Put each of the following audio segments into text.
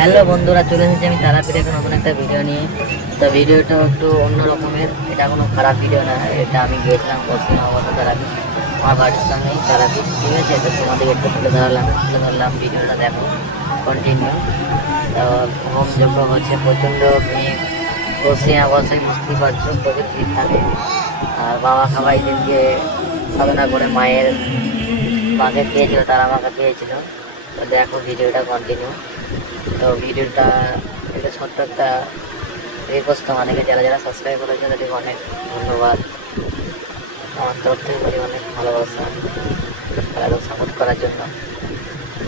Hello বন্ধুরা, চলে এসেছি আমি তারাপীঠে নতুন একটা ভিডিও নিয়ে। তো ভিডিওটা একটু অন্য রকমের, এটা কোনো খারাপ ভিডিও না। এটা আমি গিয়েছিলাম পশ্চিমবঙ্গ তারাপীঠ, আমার বাড়ির সঙ্গেই তারাপীঠ, ঠিক আছে। তো তোমাদের একটু তুলে ধরলাম ভিডিওটা দেখো কন্টিনিউ। তো হোমযজ্ঞ হচ্ছে, প্রচণ্ড ভিড়, অবশ্যই বুঝতেই পারছো, প্রচুর ভিড় থাকে। আর বাবা খাবাই দিনকে সাধনা করে মাকে পেয়েছিল, তারা আমাকে পেয়েছিল। তো দেখো ভিডিওটা কন্টিনিউ। তো ভিডিওটা এটা ছোট্ট একটা রিকোয়েস্ট, তোমাদেরকে যারা যারা সাবস্ক্রাইব করেছে তাদেরকে অনেক ধন্যবাদ। আমার তরফ থেকে বলি অনেক ভালোবাসা খেলাধুলা সাপোর্ট করার জন্য,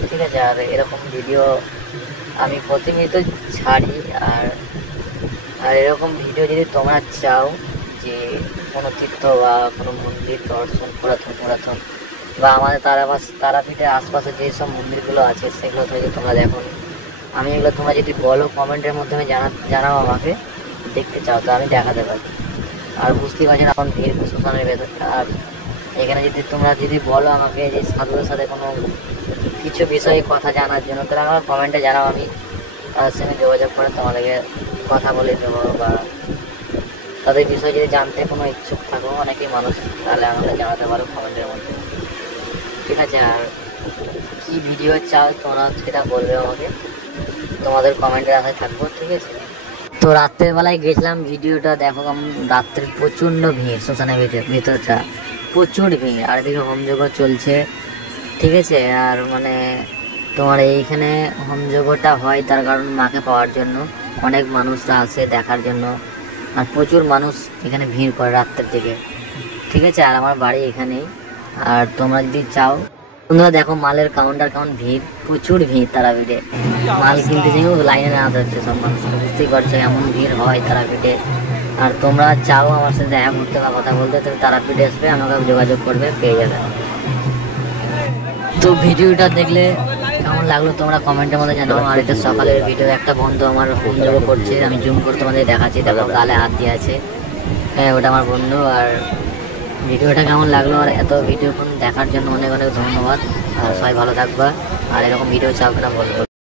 ঠিক আছে। আর এরকম ভিডিও আমি প্রতিনিয়ত ছাড়ি। আর আর এরকম ভিডিও যদি তোমরা চাও যে কোনো তীর্থ বা কোনো মন্দির দর্শন পুরাতন বা আমাদের তারাপীঠের আশপাশে যেসব মন্দিরগুলো আছে সেগুলো থেকে তোমরা দেখো, আমি এগুলো তোমরা যদি বলো কমেন্টের মাধ্যমে জানাও আমাকে দেখতে চাও, তো আমি দেখাতে পারি। আর বুঝতেই পারছি এখন ভিড় শ্মশানের ভেতরটা। আর এখানে তোমরা যদি বলো আমাকে যে সাধুদের সাথে কোনো কিছু বিষয়ে কথা জানার জন্য, তাহলে আমার কমেন্টে জানাও, আমি তাদের সঙ্গে যোগাযোগ করে তোমাদেরকে কথা বলে দেবো। বা তাদের বিষয়ে যদি জানতে কোনো ইচ্ছুক থাকো অনেকেই মানুষ, তাহলে আমাদের জানাতে পারো কমেন্টের মধ্যে, ঠিক আছে। আর কী ভিডিও চাও তোমরা সেটা বলবে আমাকে, তোমাদের কমেন্টের আশায় থাকবো, ঠিক আছে। তো রাত্রের বেলায় গেছিলাম, ভিডিওটা দেখো কেমন। রাত্রে প্রচণ্ড ভিড়, শ্মশানের ভেতরটা প্রচুর ভিড়, আর এদিকে হোমযজ্ঞ চলছে, ঠিক আছে। আর মানে তোমার এইখানে হোমযজ্ঞটা হয় তার কারণ মাকে পাওয়ার জন্য অনেক মানুষরা আসে দেখার জন্য। আর প্রচুর মানুষ এখানে ভিড় করে রাত্রের দিকে, ঠিক আছে। আর আমার বাড়ি এখানেই। আর তোমরা যদি চাও, তোমরা দেখো মালের কাউন্টার কেমন ভিড়, প্রচুর ভিড় তারাপীঠে। মাল কিনতে যেও লাইনে না হচ্ছে সব মানুষ, বুঝতেই পারছো এমন ভিড় হয় তারাপীঠে। আর তোমরা চাও আমার সাথে দেখা করতে বা কথা বলতে, তুমি তারাপীঠে আসবে, আমাকে যোগাযোগ করবে, পেয়ে যাবে। তো ভিডিওটা দেখলে কেমন লাগলো তোমরা কমেন্টের মধ্যে জানাও। আর এটা সকালের ভিডিও, একটা বন্ধু আমার হোমযজ্ঞ করছে, আমি জুম করে তোমাদের দেখাচ্ছি, দেখো গালে হাত দিয়ে আছে, হ্যাঁ ওটা আমার বন্ধু। আর ভিডিওটা কেমন লাগলো, আর এত ভিডিও দেখার জন্য অনেক অনেক ধন্যবাদ। আর সবাই ভালো থাকবা, আর এরকম ভিডিও চাও কিনা বলবো।